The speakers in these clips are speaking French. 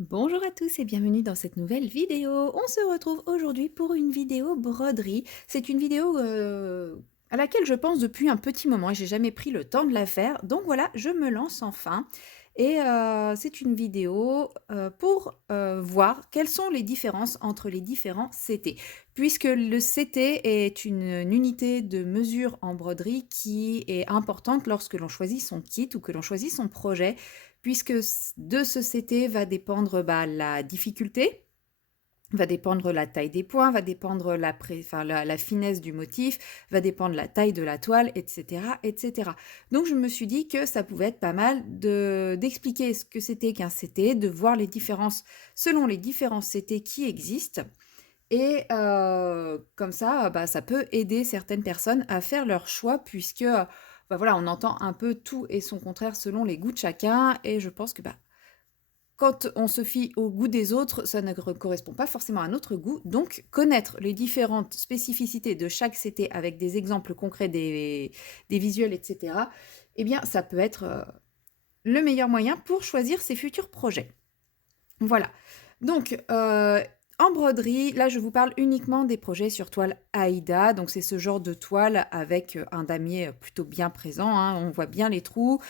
Bonjour à tous et bienvenue dans cette nouvelle vidéo. On se retrouve aujourd'hui pour une vidéo broderie. C'est une vidéo à laquelle je pense depuis un petit moment et j'ai jamais pris le temps de la faire. Donc voilà, je me lance enfin. Et c'est une vidéo pour voir quelles sont les différences entre les différents CT. Puisque le CT est une unité de mesure en broderie qui est importante lorsque l'on choisit son kit ou que l'on choisit son projet puisque de ce CT va dépendre la difficulté, va dépendre la taille des points, va dépendre la finesse du motif, va dépendre la taille de la toile, etc., etc. Donc je me suis dit que ça pouvait être pas mal d'expliquer ce que c'était qu'un CT, de voir les différences selon les différents CT qui existent. Et comme ça, ça peut aider certaines personnes à faire leur choix puisque, voilà, on entend un peu tout et son contraire selon les goûts de chacun et je pense que, quand on se fie au goût des autres, ça ne correspond pas forcément à notre goût. Donc connaître les différentes spécificités de chaque CT avec des exemples concrets, des visuels et cetera, eh bien ça peut être, le meilleur moyen pour choisir ses futurs projets. Voilà. Donc, en broderie, là, je vous parle uniquement des projets sur toile Aïda. Donc, c'est ce genre de toile avec un damier plutôt bien présent, hein. On voit bien les trous.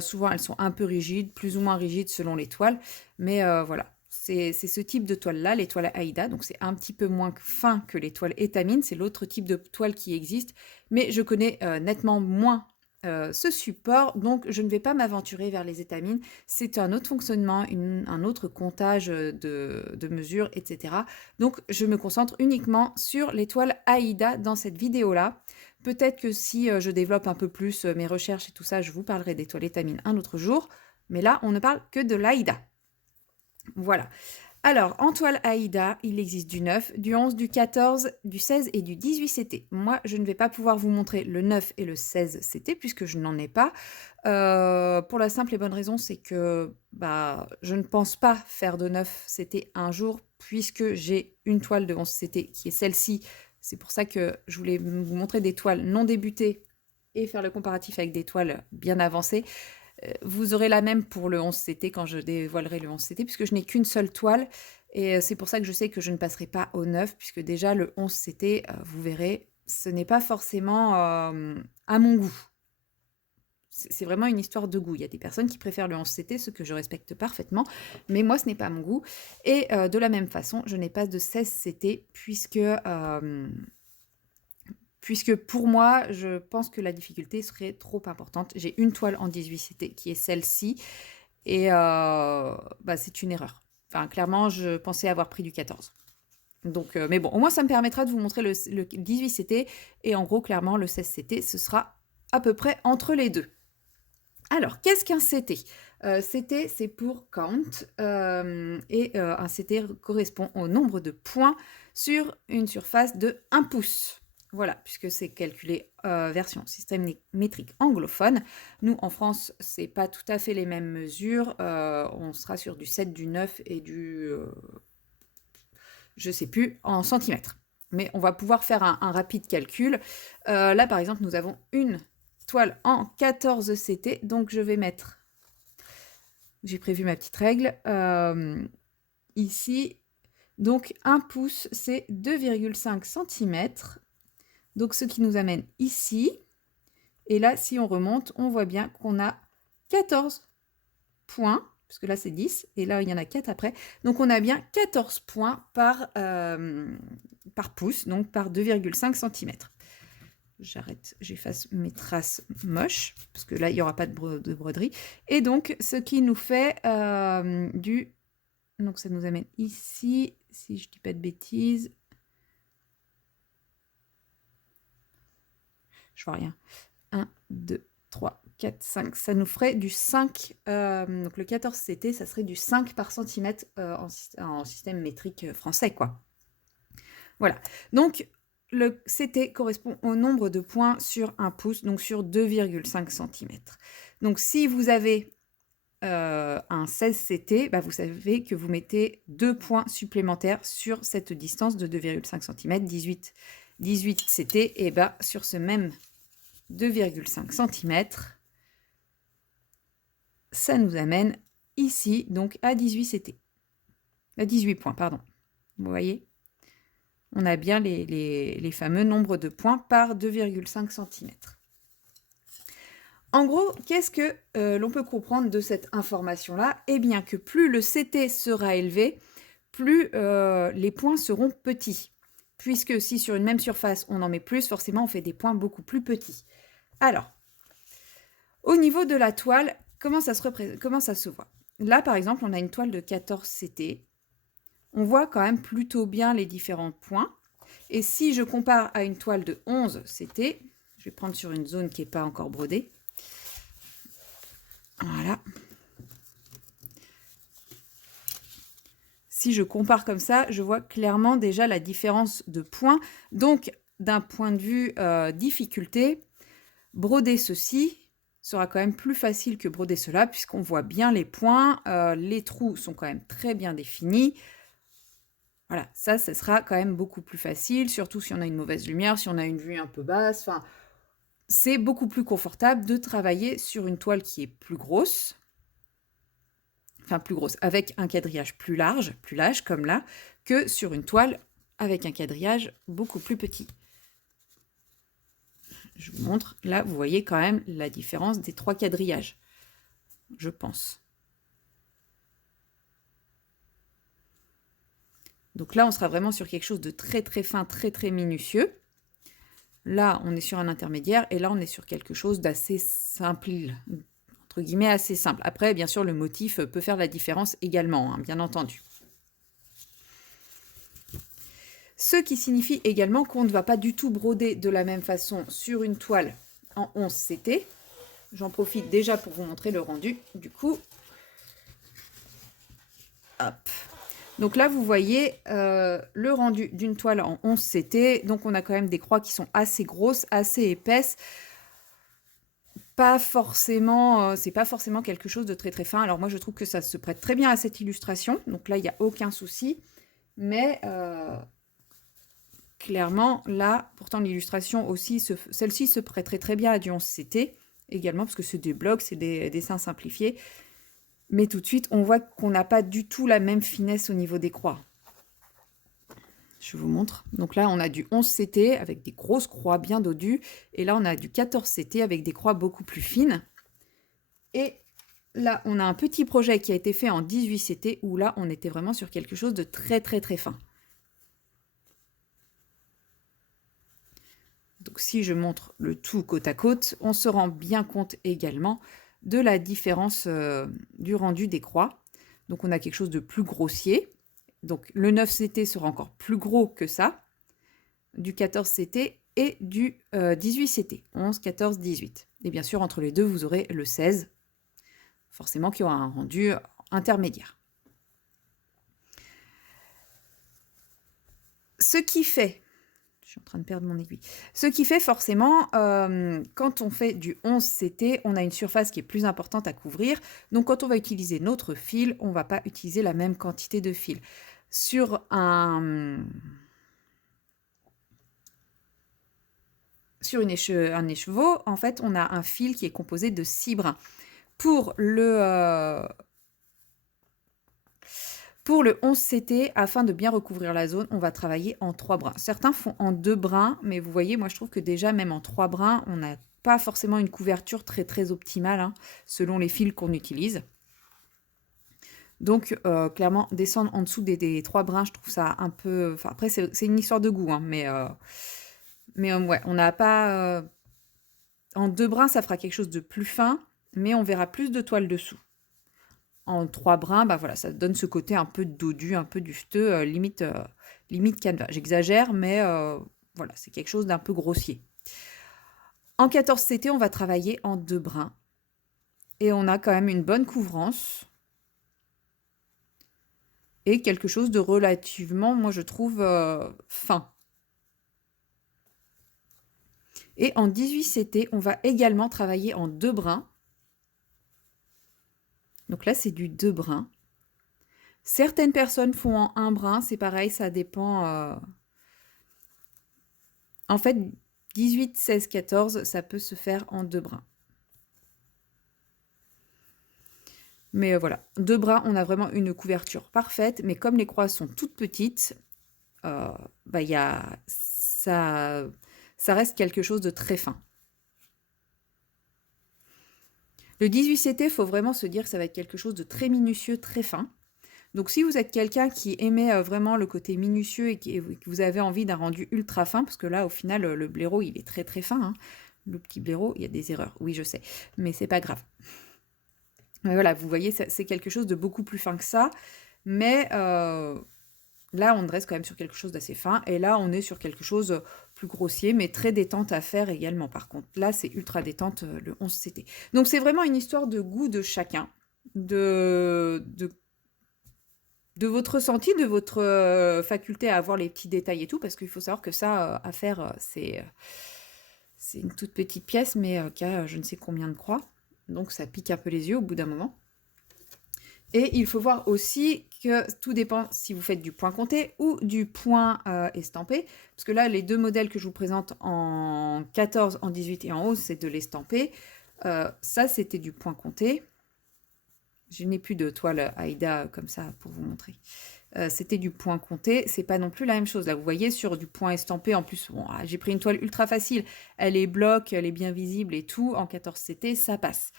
Souvent, elles sont un peu rigides, plus ou moins rigides selon les toiles. Mais voilà, c'est ce type de toile-là, les toiles Aïda. Donc, c'est un petit peu moins fin que les toiles étamines. C'est l'autre type de toile qui existe. Mais je connais nettement moins ce support. Donc, je ne vais pas m'aventurer vers les étamines. C'est un autre fonctionnement, un autre comptage de mesures, etc. Donc, je me concentre uniquement sur l'étoile AIDA dans cette vidéo-là. Peut-être que si je développe un peu plus mes recherches et tout ça, je vous parlerai d'étoile étamine un autre jour. Mais là, on ne parle que de l'AIDA. Voilà. Alors, en toile Aïda, il existe du 9, du 11, du 14, du 16 et du 18 CT. Moi, je ne vais pas pouvoir vous montrer le 9 et le 16 CT puisque je n'en ai pas. Pour la simple et bonne raison, c'est que je ne pense pas faire de 9 CT un jour puisque j'ai une toile de 11 CT qui est celle-ci. C'est pour ça que je voulais vous montrer des toiles non débutées et faire le comparatif avec des toiles bien avancées. Vous aurez la même pour le 11CT quand je dévoilerai le 11CT, puisque je n'ai qu'une seule toile. Et c'est pour ça que je sais que je ne passerai pas au 9, puisque déjà le 11CT, vous verrez, ce n'est pas forcément à mon goût. C'est vraiment une histoire de goût. Il y a des personnes qui préfèrent le 11CT, ce que je respecte parfaitement, mais moi, ce n'est pas mon goût. Et de la même façon, je n'ai pas de 16CT, puisque pour moi, je pense que la difficulté serait trop importante. J'ai une toile en 18CT qui est celle-ci, et c'est une erreur. Enfin, clairement, je pensais avoir pris du 14. Donc, mais bon, au moins, ça me permettra de vous montrer le 18CT, et en gros, clairement, le 16CT, ce sera à peu près entre les deux. Alors, qu'est-ce qu'un CT? CT, c'est pour count, et un CT correspond au nombre de points sur une surface de 1 pouce. Voilà, puisque c'est calculé version système métrique anglophone. Nous, en France, c'est pas tout à fait les mêmes mesures. On sera sur du 7, du 9 et du, je sais plus, en centimètres. Mais on va pouvoir faire un rapide calcul. Là, par exemple, nous avons une toile en 14 CT, donc je vais mettre, j'ai prévu ma petite règle, ici, donc 1 pouce, c'est 2,5 cm, donc ce qui nous amène ici, et là, si on remonte, on voit bien qu'on a 14 points, parce que là c'est 10, et là il y en a 4 après, donc on a bien 14 points par pouce, donc par 2,5 cm. J'arrête, j'efface mes traces moches, parce que là, il n'y aura pas de broderie. Et donc, ce qui nous fait du... Donc, ça nous amène ici, si je ne dis pas de bêtises. Je vois rien. 1, 2, 3, 4, 5. Ça nous ferait du 5. Donc, le 14CT, ça serait du 5 par centimètre en système métrique français, quoi. Voilà. Donc, le CT correspond au nombre de points sur 1 pouce, donc sur 2,5 cm. Donc, si vous avez un 16CT, vous savez que vous mettez 2 points supplémentaires sur cette distance de 2,5 cm, 18CT, et sur ce même 2,5 cm, ça nous amène ici, donc à 18CT. 18 points, pardon. Vous voyez? On a bien les fameux nombres de points par 2,5 cm. En gros, qu'est-ce que l'on peut comprendre de cette information-là? Eh bien que plus le CT sera élevé, plus les points seront petits. Puisque si sur une même surface, on en met plus, forcément, on fait des points beaucoup plus petits. Alors, au niveau de la toile, comment ça se voit? Là, par exemple, on a une toile de 14 CT. On voit quand même plutôt bien les différents points. Et si je compare à une toile de 11 CT, je vais prendre sur une zone qui n'est pas encore brodée. Voilà. Si je compare comme ça, je vois clairement déjà la différence de points. Donc, d'un point de vue difficulté, broder ceci sera quand même plus facile que broder cela, puisqu'on voit bien les points. Les trous sont quand même très bien définis. Voilà, ça, ce sera quand même beaucoup plus facile, surtout si on a une mauvaise lumière, si on a une vue un peu basse. Enfin, c'est beaucoup plus confortable de travailler sur une toile qui est plus grosse. Enfin, plus grosse, avec un quadrillage plus large comme là, que sur une toile avec un quadrillage beaucoup plus petit. Je vous montre, là, vous voyez quand même la différence des 3 quadrillages, je pense. Donc là, on sera vraiment sur quelque chose de très très fin, très très minutieux. Là, on est sur un intermédiaire, et là, on est sur quelque chose d'assez simple, entre guillemets, assez simple. Après, bien sûr, le motif peut faire la différence également, hein, bien entendu. Ce qui signifie également qu'on ne va pas du tout broder de la même façon sur une toile en 11 CT. J'en profite déjà pour vous montrer le rendu. Du coup, hop. Donc là, vous voyez le rendu d'une toile en 11 CT. Donc on a quand même des croix qui sont assez grosses, assez épaisses. Pas forcément, c'est pas forcément quelque chose de très très fin. Alors moi, je trouve que ça se prête très bien à cette illustration. Donc là, il n'y a aucun souci. Mais clairement, là, pourtant l'illustration aussi, celle-ci se prêterait très bien à du 11 CT également, parce que c'est des blocs, c'est des dessins simplifiés. Mais tout de suite, on voit qu'on n'a pas du tout la même finesse au niveau des croix. Je vous montre. Donc là, on a du 11 CT avec des grosses croix bien dodues. Et là, on a du 14 CT avec des croix beaucoup plus fines. Et là, on a un petit projet qui a été fait en 18 CT, où là, on était vraiment sur quelque chose de très très très fin. Donc si je montre le tout côte à côte, on se rend bien compte également de la différence du rendu des croix. Donc on a quelque chose de plus grossier. Donc le 9 CT sera encore plus gros que ça, du 14 CT et du 18 CT, 11, 14, 18. Et bien sûr, entre les deux, vous aurez le 16, forcément qui aura un rendu intermédiaire. Ce qui fait... Je suis en train de perdre mon aiguille. Ce qui fait forcément, quand on fait du 11 CT, on a une surface qui est plus importante à couvrir. Donc quand on va utiliser notre fil, on ne va pas utiliser la même quantité de fil. Sur un écheveau, en fait, on a un fil qui est composé de 6 brins. Pour le 11 CT, afin de bien recouvrir la zone, on va travailler en 3 brins. Certains font en 2 brins, mais vous voyez, moi je trouve que déjà, même en 3 brins, on n'a pas forcément une couverture très très optimale, hein, selon les fils qu'on utilise. Donc, clairement, descendre en dessous des 3 brins, je trouve ça un peu... Enfin, après, c'est une histoire de goût, hein, mais ouais, on n'a pas... En 2 brins, ça fera quelque chose de plus fin, mais on verra plus de toile dessous. En 3 brins, bah voilà, ça donne ce côté un peu dodu, un peu duveteux, limite canevas. J'exagère, mais voilà, c'est quelque chose d'un peu grossier. En 14 CT, on va travailler en 2 brins. Et on a quand même une bonne couvrance. Et quelque chose de relativement, moi je trouve, fin. Et en 18 CT, on va également travailler en 2 brins. Donc là, c'est du 2 brins. Certaines personnes font en 1 brin, c'est pareil, ça dépend. En fait, 18, 16, 14, ça peut se faire en 2 brins. Mais voilà, 2 bras, on a vraiment une couverture parfaite, mais comme les croix sont toutes petites, bah, il y a ça reste quelque chose de très fin. Le 18CT, il faut vraiment se dire que ça va être quelque chose de très minutieux, très fin. Donc si vous êtes quelqu'un qui aimait vraiment le côté minutieux et que vous avez envie d'un rendu ultra fin, parce que là, au final, le blaireau, il est très très fin, hein. Le petit blaireau, il y a des erreurs, oui, je sais, mais c'est pas grave. Mais voilà, vous voyez, c'est quelque chose de beaucoup plus fin que ça, mais là, on reste quand même sur quelque chose d'assez fin, et là, on est sur quelque chose plus grossier, mais très détente à faire également. Par contre, là, c'est ultra détente, le 11CT. Donc, c'est vraiment une histoire de goût de chacun, de votre ressenti, de votre faculté à avoir les petits détails et tout, parce qu'il faut savoir que ça, à faire, c'est une toute petite pièce, mais qui a je ne sais combien de croix. Donc, ça pique un peu les yeux au bout d'un moment. Et il faut voir aussi que tout dépend si vous faites du point compté ou du point estampé. Parce que là, les 2 modèles que je vous présente en 14, en 18 et en 11, c'est de l'estampé. Ça, c'était du point compté. Je n'ai plus de toile Aïda comme ça pour vous montrer. C'était du point compté. C'est pas non plus la même chose. Là, vous voyez, sur du point estampé, en plus, bon, j'ai pris une toile ultra facile. Elle est bloc, elle est bien visible et tout. En 14CT, ça passe.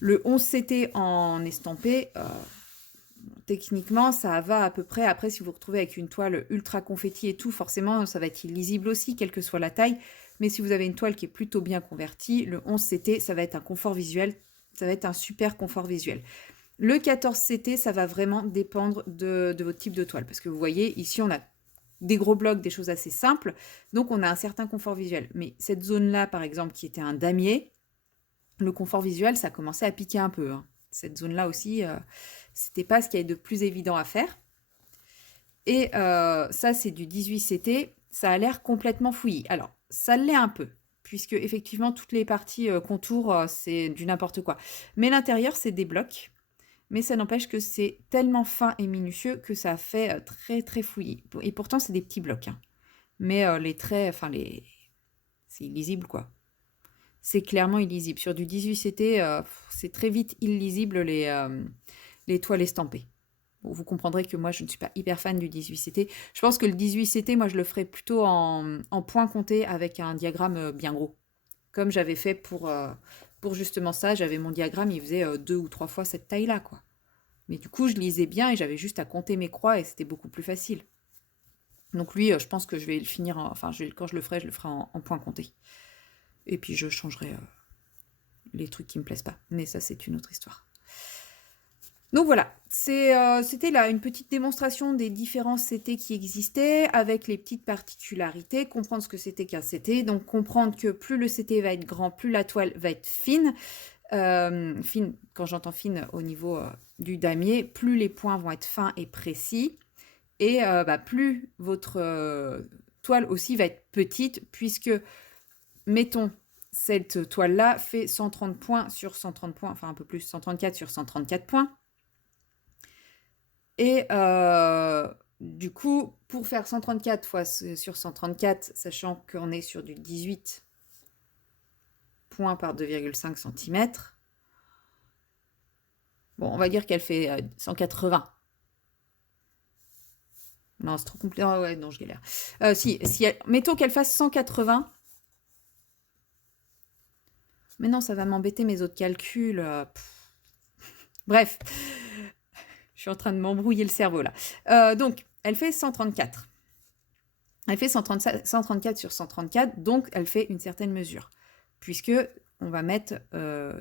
Le 11CT en estampé, techniquement, ça va à peu près. Après, si vous vous retrouvez avec une toile ultra confetti et tout, forcément, ça va être illisible aussi, quelle que soit la taille. Mais si vous avez une toile qui est plutôt bien convertie, le 11CT, ça va être un confort visuel. Ça va être un super confort visuel. Le 14CT, ça va vraiment dépendre de votre type de toile. Parce que vous voyez, ici, on a des gros blocs, des choses assez simples. Donc, on a un certain confort visuel. Mais cette zone-là, par exemple, qui était un damier, le confort visuel, ça commençait à piquer un peu, hein. Cette zone-là aussi, c'était pas ce qu'il y avait de plus évident à faire. Et ça, c'est du 18CT. Ça a l'air complètement fouillis. Alors, ça l'est un peu, puisque effectivement, toutes les parties contours, c'est du n'importe quoi. Mais l'intérieur, c'est des blocs. Mais ça n'empêche que c'est tellement fin et minutieux que ça fait très très fouillis. Et pourtant, c'est des petits blocs, hein. Mais les traits, enfin, c'est illisible, quoi. C'est clairement illisible. Sur du 18CT, c'est très vite illisible les toiles estampées. Bon, vous comprendrez que moi, je ne suis pas hyper fan du 18CT. Je pense que le 18CT, moi, je le ferais plutôt en point compté avec un diagramme bien gros. Comme j'avais fait pour justement ça, j'avais mon diagramme, il faisait 2 ou 3 fois cette taille-là, quoi. Mais du coup, je lisais bien et j'avais juste à compter mes croix et c'était beaucoup plus facile. Donc lui, je pense que je vais le finir, enfin, quand je le ferai en point compté. Et puis je changerai les trucs qui me plaisent pas. Mais ça, c'est une autre histoire. Donc voilà, c'était là une petite démonstration des différents CT qui existaient, avec les petites particularités, comprendre ce que c'était qu'un CT, donc comprendre que plus le CT va être grand, plus la toile va être fine. Fine, quand j'entends fine au niveau du damier, plus les points vont être fins et précis, et plus votre toile aussi va être petite, puisque, mettons, cette toile-là fait 130 points sur 130 points, enfin un peu plus, 134 sur 134 points. Et du coup, pour faire 134 fois sur 134, sachant qu'on est sur du 18 points par 2,5 cm, bon, on va dire qu'elle fait 180. Non, c'est trop compliqué. Ah ouais, non, je galère. Mettons qu'elle fasse 180. Mais non, ça va m'embêter mes autres calculs. Bref, je suis en train de m'embrouiller le cerveau là. Donc, elle fait 134. Elle fait 134 sur 134, donc elle fait une certaine mesure. Puisque on va mettre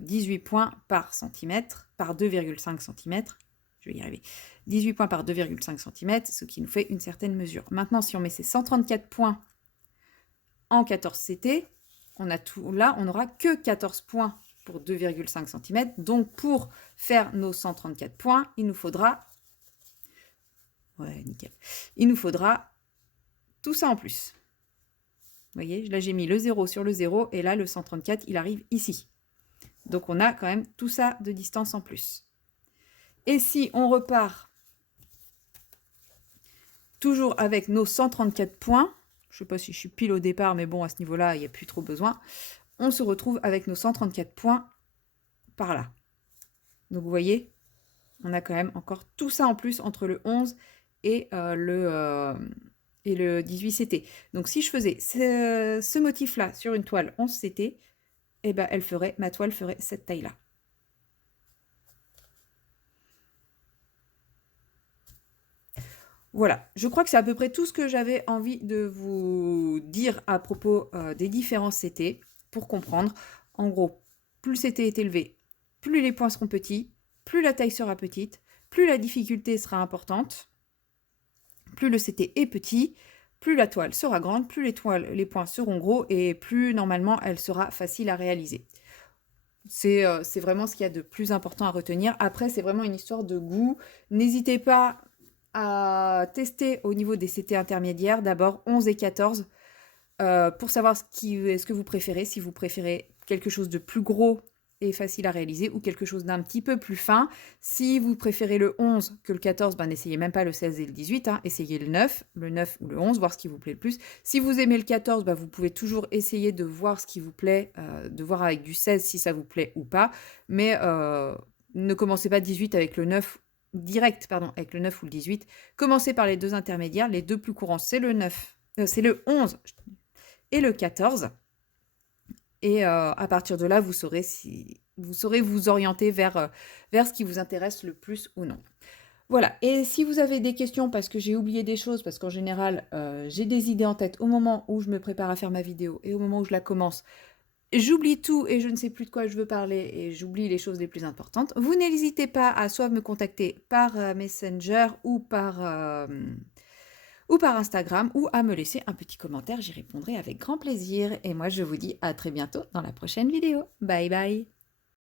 18 points par centimètre, par 2,5 cm. Je vais y arriver. 18 points par 2,5 cm, ce qui nous fait une certaine mesure. Maintenant, si on met ces 134 points en 14CT, on a tout, là, on n'aura que 14 points pour 2,5 cm. Donc, pour faire nos 134 points, il nous faudra... Ouais, nickel. Il nous faudra tout ça en plus. Vous voyez, là, j'ai mis le 0 sur le 0, et là, le 134, il arrive ici. Donc, on a quand même tout ça de distance en plus. Et si on repart toujours avec nos 134 points, je ne sais pas si je suis pile au départ, mais bon, à ce niveau-là, il n'y a plus trop besoin, on se retrouve avec nos 134 points par là. Donc, vous voyez, On a quand même encore tout ça en plus entre le 11 et le 18 CT. Donc si je faisais ce motif-là sur une toile 11 CT, eh ben, ma toile ferait cette taille-là. Voilà, je crois que c'est à peu près tout ce que j'avais envie de vous dire à propos des différents CT pour comprendre. En gros, plus le CT est élevé, plus les points seront petits, plus la taille sera petite, plus la difficulté sera importante, plus le CT est petit, plus la toile sera grande, plus les points seront gros et plus normalement elle sera facile à réaliser. C'est vraiment ce qu'il y a de plus important à retenir. Après, c'est vraiment une histoire de goût. N'hésitez pas à tester au niveau des CT intermédiaires, d'abord 11 et 14, pour savoir ce que vous préférez, si vous préférez quelque chose de plus gros et facile à réaliser ou quelque chose d'un petit peu plus fin. Si vous préférez le 11 que le 14, ben n'essayez même pas le 16 et le 18, hein, essayez le 9 ou le 11, voir ce qui vous plaît le plus. Si vous aimez le 14, ben vous pouvez toujours essayer de voir ce qui vous plaît, de voir avec du 16 si ça vous plaît ou pas, mais ne commencez pas 18 avec le 9 direct, pardon, avec le 9 ou le 18. Commencez par les deux intermédiaires, les deux plus courants, c'est le 9, c'est le 11 et le 14. Et à partir de là, vous saurez vous orienter vers ce qui vous intéresse le plus ou non. Voilà, et si vous avez des questions parce que j'ai oublié des choses, parce qu'en général, j'ai des idées en tête au moment où je me prépare à faire ma vidéo et au moment où je la commence, j'oublie tout et je ne sais plus de quoi je veux parler et j'oublie les choses les plus importantes. Vous n'hésitez pas à soit me contacter par Messenger ou par Instagram ou à me laisser un petit commentaire, j'y répondrai avec grand plaisir. Et moi, je vous dis à très bientôt dans la prochaine vidéo. Bye bye!